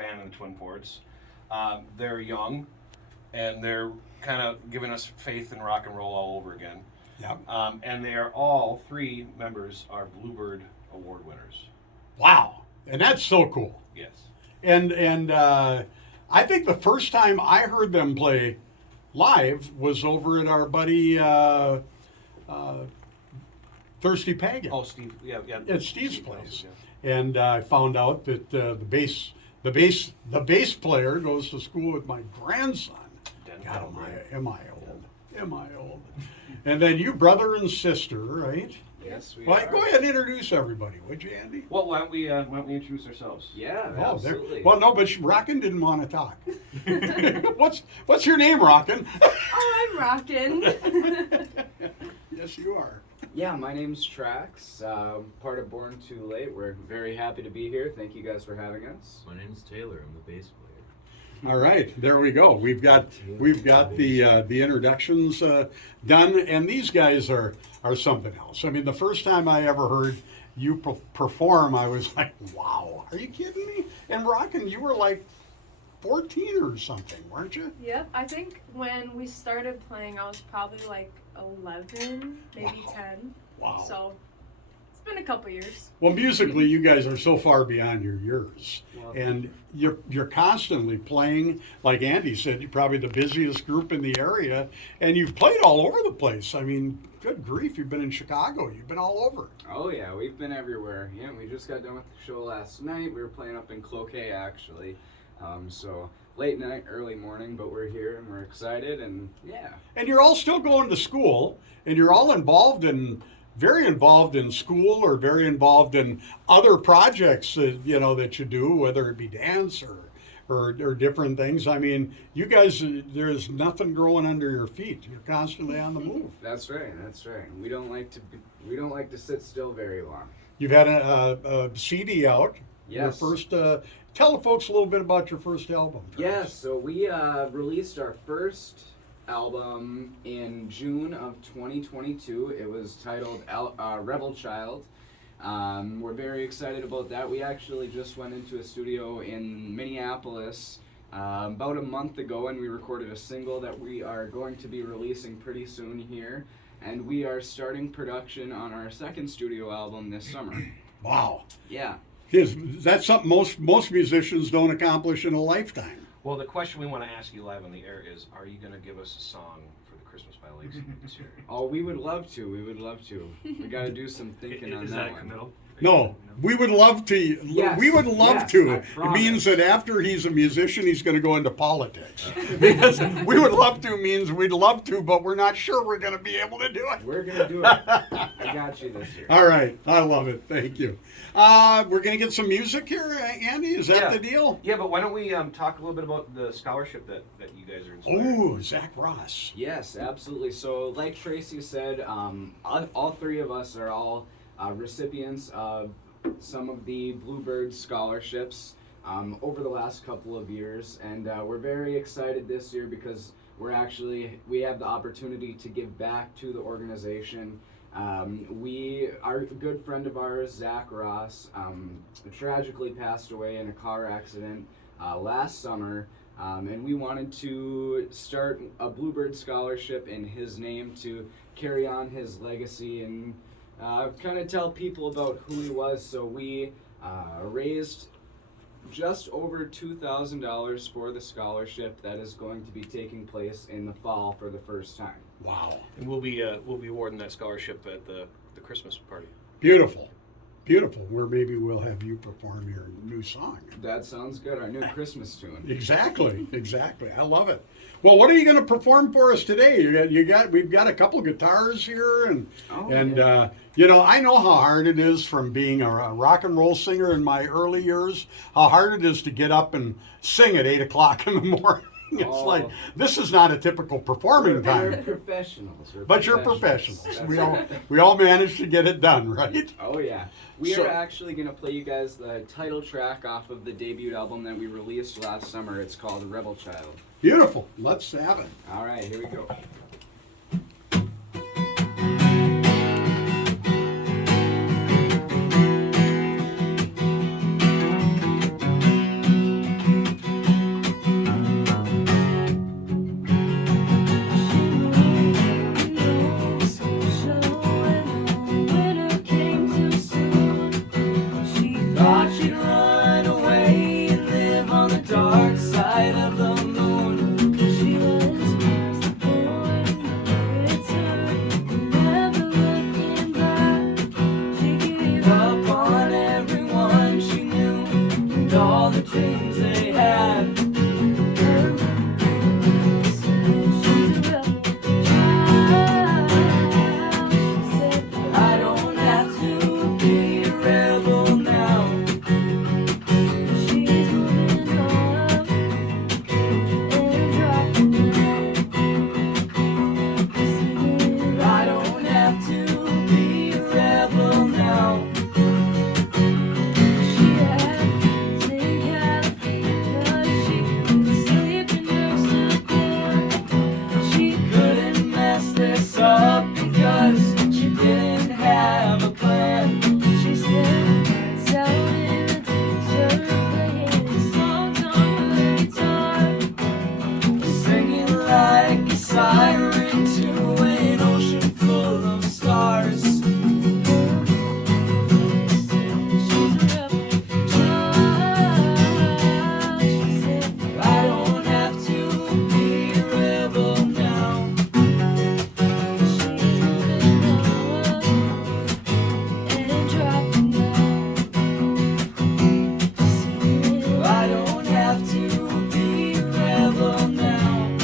band in the Twin Ports. They're young, and they're kind of giving us faith in rock and roll all over again. Yep. And they are all three members are Bluebird Award winners. Wow. And that's so cool. Yes. And I think the first time I heard them play live was over at our buddy Thirsty Pagan. Oh, Steve. Yeah. At Steve's Steve place. Nelson, And I found out that the bass player goes to school with my grandson. God, am I old? Am I old? And then you, brother and sister, right? Yes, we Well, are. go ahead and introduce everybody, would you, Andy? Well, why don't we introduce ourselves? Yeah, Oh, absolutely. well, no, but Rockin didn't want to talk. What's your name, Rockin? Oh, I'm rocking. Yes, you are. Yeah, my name's Trax, part of Born Too Late. We're very happy to be here. Thank you guys for having us. My name's Taylor. I'm the bass player. All right, there we go. We've got the introductions done, and these guys are something else. I mean, the first time I ever heard you perform, I was like, "Wow, are you kidding me?" And Rockin', you were like 14 or something, weren't you? Yep, I think when we started playing, I was probably like 11, maybe Wow. 10. Wow. So it's been a couple years. Well, musically, you guys are so far beyond your years, Well, and you're constantly playing. Like Andy said, you're probably the busiest group in the area, and you've played all over the place. I mean, good grief, you've been in Chicago, you've been all over. Oh yeah, we've been everywhere. Yeah, we just got done with the show last night. We were playing up in Cloquet, actually. So late night, early morning, but we're here and we're excited, and yeah. And you're all still going to school, and you're all very involved in school, or very involved in other projects that you do, whether it be dance or different things. I mean, you guys, there's nothing growing under your feet. You're constantly on the move. That's right. That's right. We don't like to sit still very long. You've had a CD out. Yes. Your first. Tell the folks a little bit about your first album. Yeah, so we released our first album in June of 2022. It was titled Rebel Child. We're very excited about that. We actually just went into a studio in Minneapolis about a month ago, and we recorded a single that we are going to be releasing pretty soon here. And we are starting production on our second studio album this summer. Wow. Yeah. That's something most musicians don't accomplish in a lifetime. Well, the question we want to ask you live on the air is, are you going to give us a song for the Christmas by Lakes this year? Oh, we would love to. We would love to. We got to do some thinking on Is that that one. committal? No, we would love to. Yes, We would love yes, to. I It promise. means that after he's a musician, he's going to go into politics. Because we would love to means we'd love to, but we're not sure we're going to be able to do it. We're gonna do it. I got you this year. All right, I love it. Thank you. We're going to get some music here, Andy. Is that the deal? Yeah, but why don't we talk a little bit about the scholarship that you guys are inspiring? Oh, Zach Ross. Yes, absolutely. So, like Tracy said, all three of us are all recipients of some of the Bluebird scholarships over the last couple of years, and we're very excited this year because we have the opportunity to give back to the organization. Our good friend of ours, Zach Ross, tragically passed away in a car accident last summer, and we wanted to start a Bluebird scholarship in his name to carry on his legacy and kind of tell people about who he was. So we raised just over $2,000 for the scholarship that is going to be taking place in the fall for the first time. Wow. And we'll be awarding that scholarship at the Christmas party. Beautiful. Beautiful. Where maybe we'll have you perform your new song. That sounds good. Our new Christmas tune. Exactly. I love it. Well, what are you going to perform for us today? We've got a couple guitars here, and I know how hard it is from being a rock and roll singer in my early years. How hard it is to get up and sing at 8 o'clock in the morning. It's like, this is not a typical performing time. We're professionals. But you're professionals. We all managed to get it done, right? Oh yeah. We are actually going to play you guys the title track off of the debut album that we released last summer. It's called Rebel Child. Beautiful. Let's have it. All right, here we go. dreams they had. I don't have to be a rebel now. I don't have to be a rebel now. She couldn't mess this up because she didn't have a plan. She said, "Tell me playing songs on the guitar." Singing like a siren to an ocean full of stars. I don't have to be a rebel now. I don't have to be a rebel now.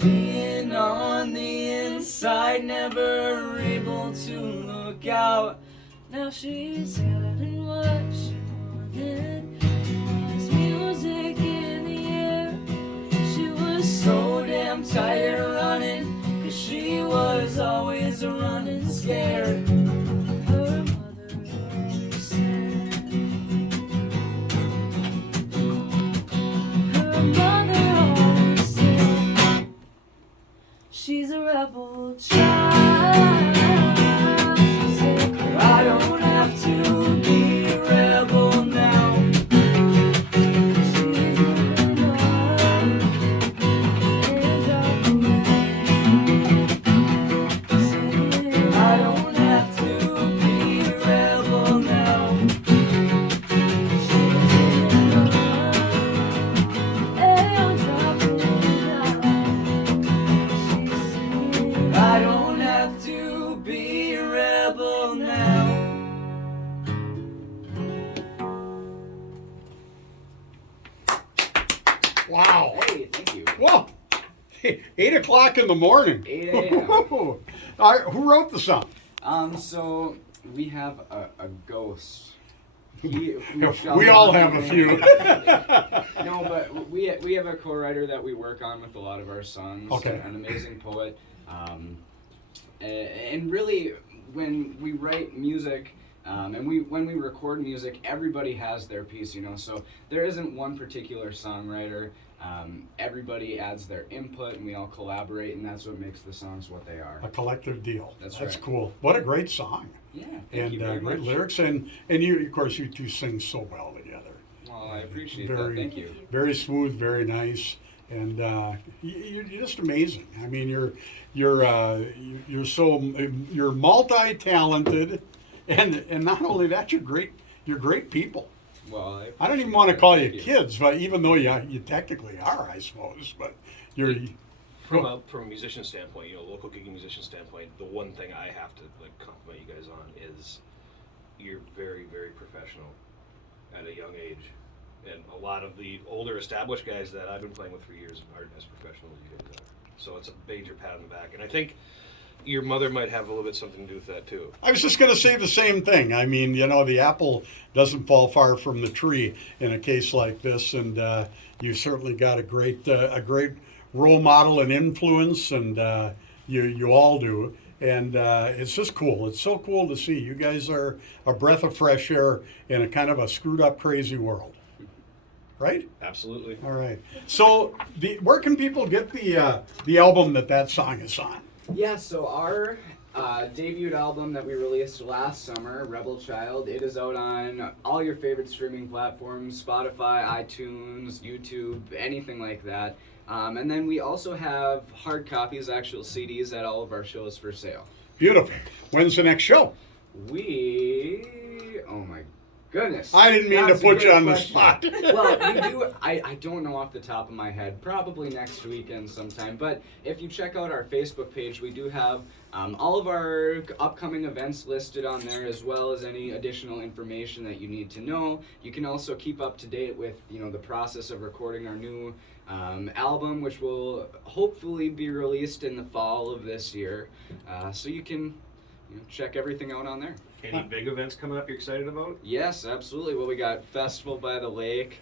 Being on the inside, never able to look out. Now she's having what she wanted. There's music in the air. She was So damn tired of running, 'cause she was always running scared. her mother said. Her mother always said, she's a rebel child. She said, I don't have to be a rebel now. she's moving on and dropping out. Singing, I don't have to be a rebel now. she's moving on and dropping out. She's singing, I don't have to be a rebel now. Wow. Hey, thank you. Well, 8 o'clock in the morning. 8 a.m. All right, who wrote the song? So we have a ghost. We all have a few. No, but we have a co-writer that we work on with a lot of our songs. Okay. An amazing poet. And really, when we write music, and when we record music, everybody has their piece, you know. So there isn't one particular songwriter. Everybody adds their input, and we all collaborate, and that's what makes the songs what they are. A collective deal. That's That's right. cool. What a great song. Yeah, thank you And very great much. lyrics. And you, of course, you two sing so well together. Well, I appreciate Very- that. Thank you. Very smooth, very nice, and you're just amazing. I mean, you're so you're multi-talented, and not only that, you're great people. Well, I don't even want to call you Thank kids, but even though you technically are, I suppose. But you're From a musician standpoint, local gigging musician standpoint, the one thing I have to compliment you guys on is you're very, very professional at a young age, and a lot of the older established guys that I've been playing with for years aren't as professional as you guys are. So it's a major pat on the back, and I think your mother might have a little bit something to do with that too. I was just going to say the same thing. I mean, the apple doesn't fall far from the tree in a case like this, and you certainly got a great role model and influence, and you all do. And it's just cool. It's so cool to see. You guys are a breath of fresh air in a kind of a screwed up, crazy world. Right? Absolutely. All right. So, where can people get the album that song is on? Yeah, so our Debuted album that we released last summer, Rebel Child. It is out on all your favorite streaming platforms, Spotify, iTunes, YouTube, anything like that. And then we also have hard copies, actual CDs at all of our shows for sale. Beautiful. When's the next show? Oh my goodness. I didn't mean That's to a put you great on the question. spot. Well, we do, I don't know off the top of my head, probably next weekend sometime, but if you check out our Facebook page, we do have all of our upcoming events listed on there, as well as any additional information that you need to know. You can also keep up to date with, the process of recording our new album, which will hopefully be released in the fall of this year, so you can check everything out on there. Any big events coming up you're excited about? Yes, absolutely. Well, we got Festival by the Lake.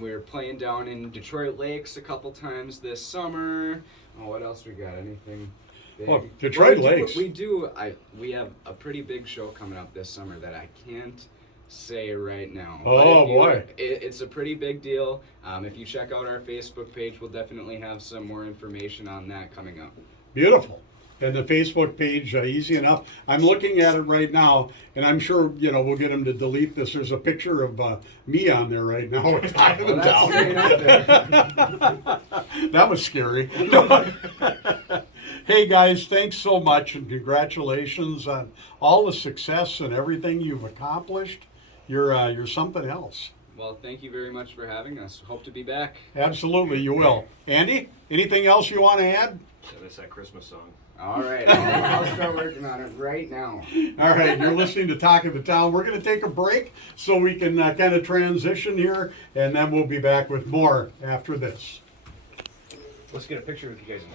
We're playing down in Detroit Lakes a couple times this summer. Oh, what else we got? Anything big? Well, Detroit Well, Lakes. We have a pretty big show coming up this summer that I can't say right now. Oh, boy. It's a pretty big deal. If you check out our Facebook page, we'll definitely have some more information on that coming up. Beautiful. And the Facebook page, easy enough. I'm looking at it right now, and I'm sure, we'll get them to delete this. There's a picture of me on there right now. Talking Well, that's staying out there. That was scary. Hey, guys, thanks so much, and congratulations on all the success and everything you've accomplished. You're something else. Well, thank you very much for having us. Hope to be back. Absolutely, you will. Andy, anything else you want to add? That's that Christmas song. All right, I'll start working on it right now. All right, you're listening to Talk of the Town. We're going to take a break so we can kind of transition here, and then we'll be back with more after this. Let's get a picture with you guys in